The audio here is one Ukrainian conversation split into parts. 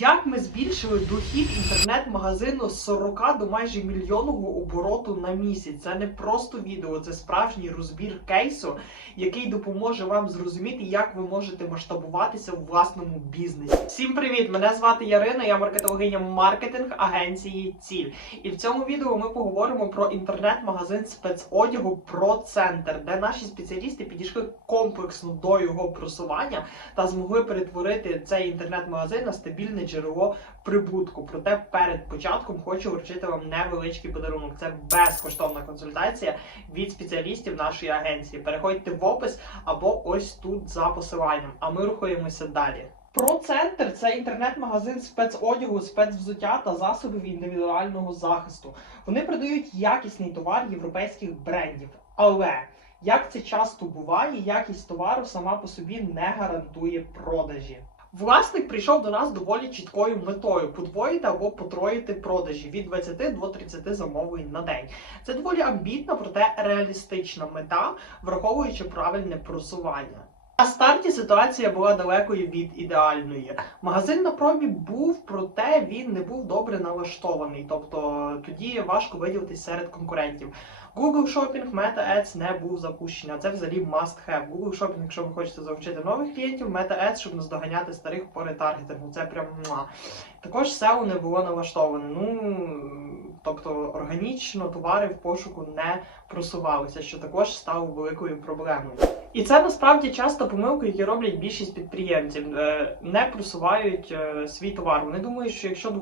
Як ми збільшили дохід інтернет-магазину з 40 до майже мільйонного обороту на місяць? Це не просто відео, це справжній розбір кейсу, який допоможе вам зрозуміти, як ви можете масштабуватися у власному бізнесі. Всім привіт! Мене звати Ярина, я маркетологиня маркетинг агенції Ціль. І в цьому відео ми поговоримо про інтернет-магазин спецодягу ProCenter, де наші спеціалісти підійшли комплексно до його просування та змогли перетворити цей інтернет-магазин на стабільне джерело прибутку. Проте перед початком хочу вручити вам невеличкий подарунок. Це безкоштовна консультація від спеціалістів нашої агенції. Переходьте в опис або ось тут за посиланням. А ми рухаємося далі. Процентр це інтернет-магазин спецодягу, спецвзуття та засобів індивідуального захисту. Вони продають якісний товар європейських брендів. Але як це часто буває, якість товару сама по собі не гарантує продажі. Власник прийшов до нас доволі чіткою метою подвоїти або потроїти продажі від 20 до 30 замовлень на день. Це доволі амбітна, проте реалістична мета, враховуючи правильне просування. На старті ситуація була далекою від ідеальної. Магазин на промі був, проте він не був добре налаштований, тобто тоді важко виділитись серед конкурентів. Google Shopping, Meta Ads не був запущений, а це взагалі must have. Google Shopping, якщо ви хочете залучити нових клієнтів, Meta Ads, щоб наздоганяти старих по ретаргетингу. Це прям муа. Також SEO не було налаштоване. Ну тобто органічно товари в пошуку не просувалися, що також стало великою проблемою. І це насправді часто помилки, які роблять більшість підприємців, Е, не просувають е, свій товар. Вони думають, що якщо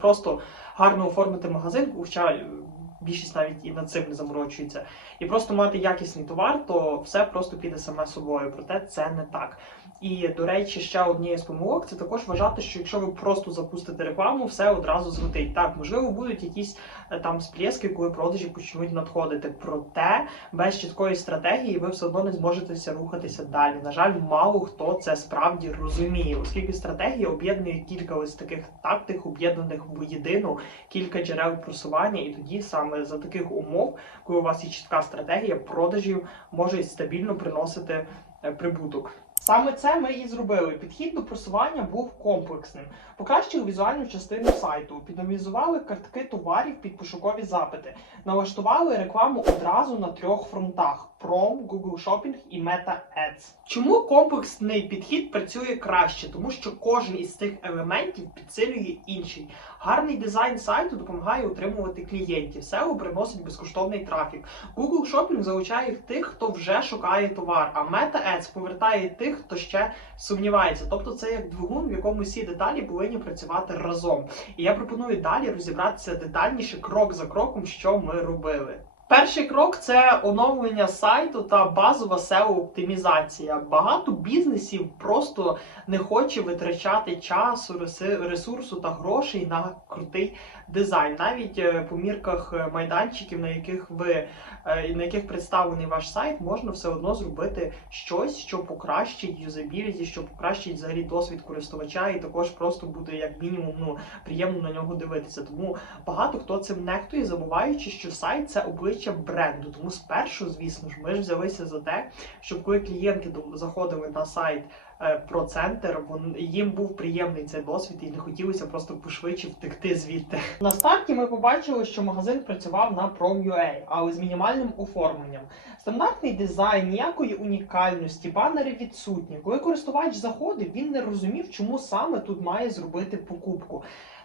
просто гарно оформити магазин, більшість навіть і над цим не заморочується, і просто мати якісний товар, то все просто піде саме собою. Проте це не так. І до речі, ще однією з помилок це також вважати, що якщо ви просто запустите рекламу, все одразу злетить. Так, можливо, будуть якісь е, там сплески, коли продажі почнуть надходити. Проте без чіткої стратегії ви все одно не зможете рухатися далі. На жаль, мало хто це справді розуміє, оскільки стратегія об'єднує кілька ось таких тактик, об'єднаних воєдину, кілька джерел просування, і тоді саме за таких умов, коли у вас є чітка стратегія, продажів можуть стабільно приносити е, прибуток. Саме це ми і зробили. Підхід до просування був комплексним. Покращили візуальну частину сайту, підновізували картки товарів під пошукові запити, налаштували рекламу одразу на трьох фронтах: Prom, Google Shopping і Meta Ads. Чому комплексний підхід працює краще? Тому що кожен із цих елементів підсилює інший. Гарний дизайн сайту допомагає утримувати клієнтів. SEO приносить безкоштовний трафік. Google Shopping залучає тих, хто вже шукає товар, а Meta Ads повертає тих, хто ще сумнівається. Тобто це як двигун, в якому всі деталі повинні працювати разом. І я пропоную далі розібратися детальніше крок за кроком, що ми робили. Перший крок це оновлення сайту та базова SEO-оптимізація. Багато бізнесів просто не хоче витрачати часу, ресурсу та грошей на крутий дизайн. Навіть е, по мірках е, майданчиків, на яких ви е, на яких представлений ваш сайт, можна все одно зробити щось, що покращить юзабіліті, що покращить взагалі досвід користувача, і також просто буде як мінімум ну приємно на нього дивитися. Тому багато хто цим нехтує, забуваючи, що сайт це обличчя бренду. Тому спершу, звісно ж, ми ж взялися за те, щоб коли клієнти заходили на сайт про центр, їм був приємний цей досвід і не хотілося просто пошвидше втекти звідти. На старті ми побачили, що магазин працював на Prom.ua, але з мінімальним оформленням. Стандартний дизайн, ніякої унікальності, банери відсутні. Коли користувач заходив, він не розумів, чому саме тут має зробити покупку.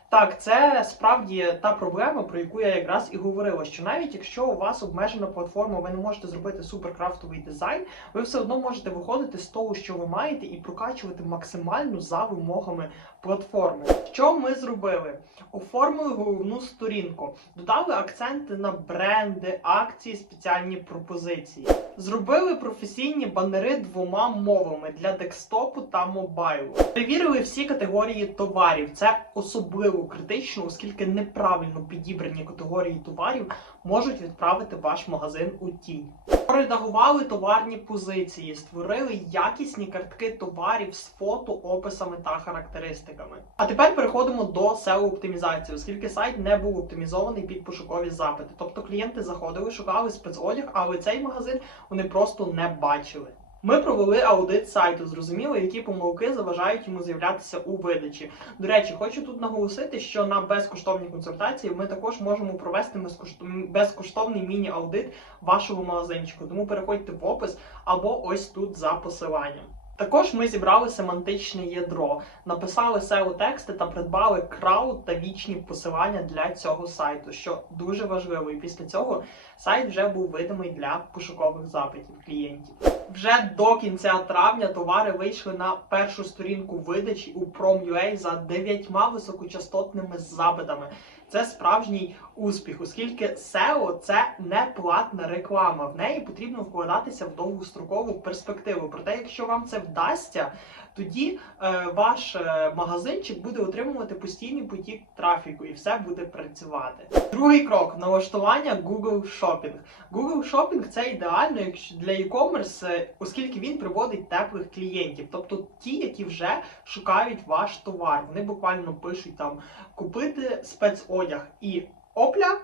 Так, це справді та проблема, про яку я якраз і говорила, що навіть якщо у вас обмежена платформа, ви не можете зробити суперкрафтовий дизайн, ви все одно можете виходити з того, що ви маєте, і прокачувати максимально за вимогами платформи. Що ми зробили? Оформили головну сторінку, додали акценти на бренди, акції, спеціальні пропозиції. Зробили професійні банери двома мовами для декстопу та мобайлу. Перевірили всі категорії товарів. Це особливо критично, оскільки неправильно підібрані категорії товарів можуть відправити ваш магазин у тінь. Редагували товарні позиції, створили якісні картки товарів з фото, описами та характеристиками. А тепер переходимо до SEO-оптимізації, оскільки сайт не був оптимізований під пошукові запити. Тобто клієнти заходили, шукали спецодяг, але цей магазин вони просто не бачили. Ми провели аудит сайту, зрозуміли, які помилки заважають йому з'являтися у видачі. До речі, хочу тут наголосити, що на безкоштовній консультації ми також можемо провести безкошт- безкоштовний міні-аудит вашого магазинчику. Тому переходьте в опис або ось тут за посиланням. Також ми зібрали семантичне ядро, написали SEO тексти та придбали крауд та вічні посилання для цього сайту, що дуже важливо. І після цього сайт вже був видимий для пошукових запитів клієнтів. Вже до кінця травня товари вийшли на першу сторінку видачі у Prom.ua за дев'ятьма високочастотними запитами. Це справжній успіх, оскільки SEO – це не платна реклама. В неї потрібно вкладатися в довгострокову перспективу. Проте, якщо вам це вдасться, тоді е, ваш е, магазинчик буде отримувати постійний потік трафіку і все буде працювати. Другий крок налаштування Google Shopping. Google Shopping – це ідеально для e-commerce, е, оскільки він приводить теплих клієнтів, тобто ті, які вже шукають ваш товар. Вони буквально пишуть там купити спецодяг і опля,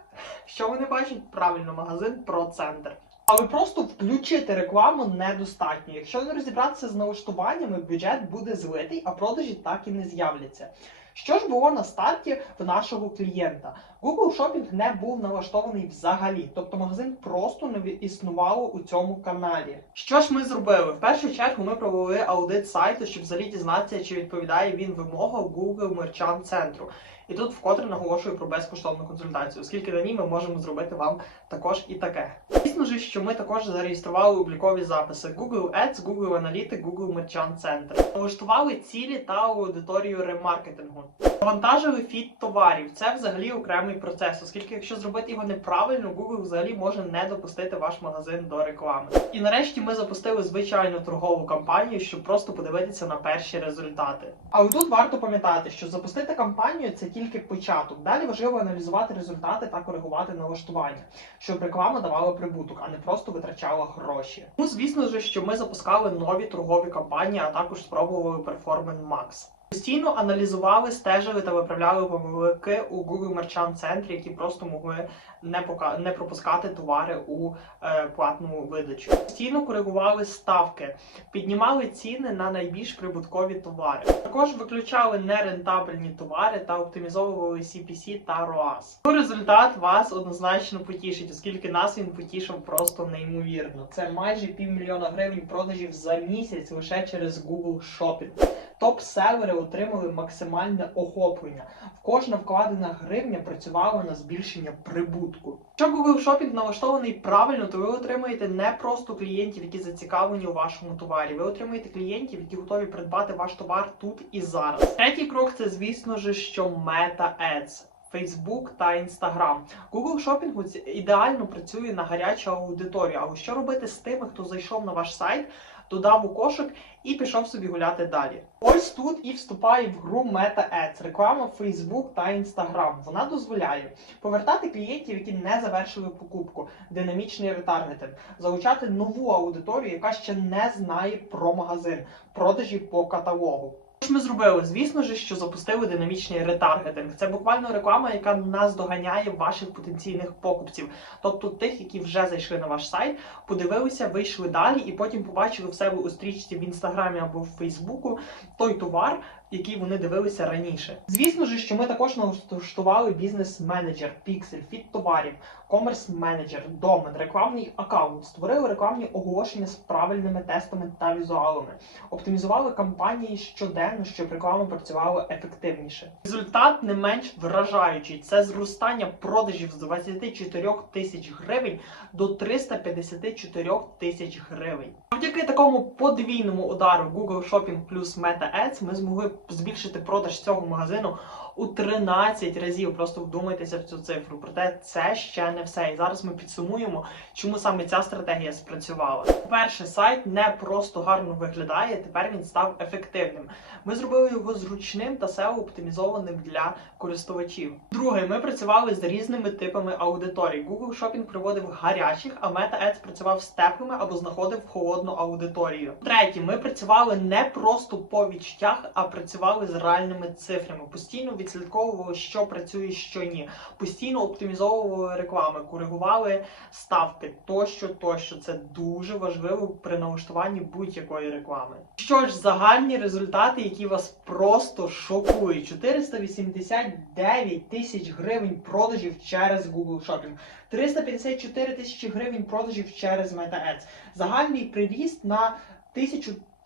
що вони бачать? Правильно, магазин про центр. Але просто включити рекламу недостатньо. Якщо не розібратися з налаштуваннями, бюджет буде злитий, а продажі так і не з'являться. Що ж було на старті в нашого клієнта? Google Shopping не був налаштований взагалі, тобто магазин просто не існувало у цьому каналі. Що ж ми зробили? В першу чергу ми провели аудит сайту, щоб взагалі дізнатися, чи відповідає він вимогам Google Merchant центру. І тут вкотре наголошую про безкоштовну консультацію, оскільки на ній ми можемо зробити вам також і таке. Звісно ж, що ми також зареєстрували облікові записи Google Ads, Google Analytics, Google Merchant Center. Налаштували цілі та аудиторію ремаркетингу. Завантажили фіт товарів. Це взагалі окремий процес, оскільки якщо зробити його неправильно, Google взагалі може не допустити ваш магазин до реклами. І нарешті ми запустили звичайну торгову кампанію, щоб просто подивитися на перші результати. Але тут варто пам'ятати, що запустити кампанію це тільки початок. Далі важливо аналізувати результати та коригувати налаштування, щоб реклама давала прибуток, а не просто витрачала гроші. Ну, звісно ж, що ми запускали нові торгові кампанії, а також спробували Performance Max. Постійно аналізували, стежили та виправляли помилки у Google Merchant центрі, які просто могли не пока не пропускати товари у е, платну видачу. Постійно коригували ставки, піднімали ціни на найбільш прибуткові товари. Також виключали нерентабельні товари та оптимізовували CPC та ROAS. Результат вас однозначно потішить, оскільки нас він потішив просто неймовірно. Це майже півмільйона гривень продажів за місяць лише через Google Shopping. Топ-селери отримали максимальне охоплення. Кожна вкладена гривня працювала на збільшення прибутку. Якщо Google Shopping налаштований правильно, то ви отримаєте не просто клієнтів, які зацікавлені у вашому товарі. Ви отримаєте клієнтів, які готові придбати ваш товар тут і зараз. Третій крок це, звісно ж, що Meta Ads. Facebook та Instagram. Google Shopping ідеально працює на гарячу аудиторію. Але що робити з тими, хто зайшов на ваш сайт, додав у кошик і пішов собі гуляти далі? Ось тут і вступає в гру Meta Ads, реклама Facebook та Instagram. Вона дозволяє повертати клієнтів, які не завершили покупку, динамічний ретаргетинг, залучати нову аудиторію, яка ще не знає про магазин, продажі по каталогу. Ж ми зробили? Звісно ж, що запустили динамічний ретаргетинг. Це буквально реклама, яка нас доганяє ваших потенційних покупців, тобто тих, які вже зайшли на ваш сайт, подивилися, вийшли далі, і потім побачили в себе у стрічці в інстаграмі або в Фейсбуку той товар, який вони дивилися раніше. Звісно ж, що ми також налаштували бізнес-менеджер, піксель, фіт товарів, комерс-менеджер, домен, рекламний аккаунт, створили рекламні оголошення з правильними тестами та візуалами, оптимізували кампанії щоденно, щоб реклама працювала ефективніше. Результат не менш вражаючий. Це зростання продажів з 24 тисяч гривень до 354 тисяч гривень. Завдяки такому подвійному удару Google Shopping плюс Meta Ads ми змогли збільшити продаж цього магазину у 13 разів. Просто вдумайтеся в цю цифру. Проте це ще не все. І зараз ми підсумуємо, чому саме ця стратегія спрацювала. Перше, сайт не просто гарно виглядає, тепер він став ефективним. Ми зробили його зручним та SEO оптимізованим для користувачів. Друге, ми працювали з різними типами аудиторій. Google Shopping приводив гарячих, а Meta Ads працював з теплими або знаходив холодну аудиторію. Третє, ми працювали не просто по відчуттях, а працювали з реальними цифрами. Постійно відслідковували, що працює, що ні. Постійно оптимізовували реклами, коригували ставки тощо, тощо. Це дуже важливо при налаштуванні будь-якої реклами. Що ж, загальні результати, які вас просто шокують: 489 тисяч гривень продажів через Google Shopping, 354 тисячі гривень продажів через Meta Ads. Загальний приріст на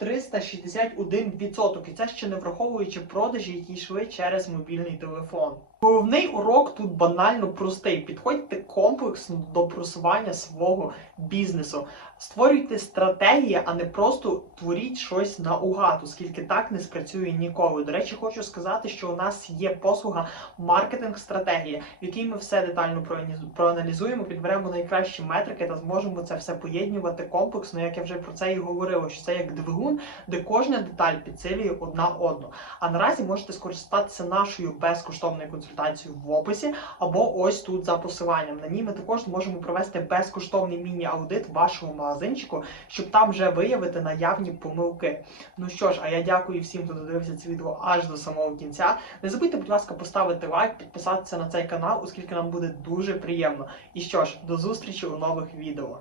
1361%. І це ще не враховуючи продажі, які йшли через мобільний телефон. Головний урок тут банально простий. Підходьте комплексно до просування свого бізнесу. Створюйте стратегії, а не просто творіть щось наугад, оскільки так не спрацює ніколи. До речі, хочу сказати, що у нас є послуга маркетинг стратегії, в якій ми все детально проаналізуємо, підберемо найкращі метрики та зможемо це все поєднувати комплексно, як я вже про це і говорила, що це як двигун, де кожна деталь підсилює одна одну. А наразі можете скористатися нашою безкоштовною консультацією в описі або ось тут за посиланням. На ній ми також зможемо провести безкоштовний міні-аудит вашого магазинчику, щоб там вже виявити наявні помилки. Ну що ж, а я дякую всім, хто додивився це відео аж до самого кінця. Не забудьте, будь ласка, поставити лайк, підписатися на цей канал, оскільки нам буде дуже приємно. І що ж, до зустрічі у нових відео.